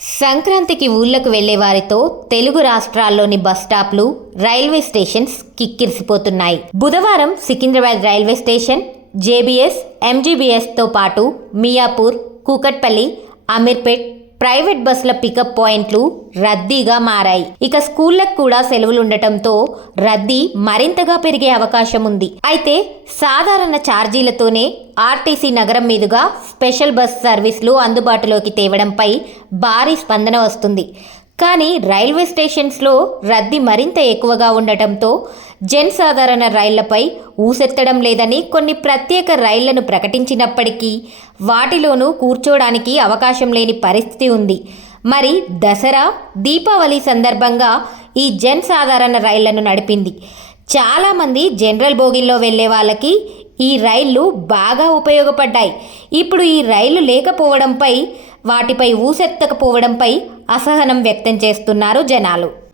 సంక్రాంతికి ఊళ్ళకు వెళ్ళే వారితో తెలుగు రాష్ట్రాల్లోని బస్ స్టాప్లు రైల్వే స్టేషన్స్ కిక్కిరిసిపోతున్నాయి. బుధవారం సికింద్రాబాద్ రైల్వే స్టేషన్ జేబీఎస్ ఎంజీబీఎస్తో పాటు మియాపూర్ కూకట్పల్లి అమీర్పేట్ ప్రైవేట్ బస్సుల పికప్ పాయింట్లు రద్దీగా మారాయి. ఇక స్కూళ్ళకు కూడా సెలవులు ఉండటంతో రద్దీ మరింతగా పెరిగే అవకాశం ఉంది. అయితే సాధారణ ఛార్జీలతోనే ఆర్టీసీ నగరం మీదుగా స్పెషల్ బస్ సర్వీసులు అందుబాటులోకి తేవడంపై భారీ స్పందన వస్తుంది. కానీ రైల్వే స్టేషన్స్లో రద్దీ మరింత ఎక్కువగా ఉండటంతో జన్ సాధారణ రైళ్ళపై ఊసెత్తడం లేదని కొన్ని ప్రత్యేక రైళ్ళను ప్రకటించినప్పటికీ వాటిలోనూ కూర్చోడానికి అవకాశం లేని పరిస్థితి ఉంది. మరి దసరా దీపావళి సందర్భంగా ఈ జన్ సాధారణ రైళ్ళను నడిపింది. చాలామంది జనరల్ బోగిల్లో వెళ్ళే వాళ్ళకి ఈ రైళ్ళు బాగా ఉపయోగపడ్డాయి. ఇప్పుడు ఈ రైలు లేకపోవడంపై వాటిపై ఊసెత్తకపోవడంపై అసహనం వ్యక్తం చేస్తున్నారు జనాలు.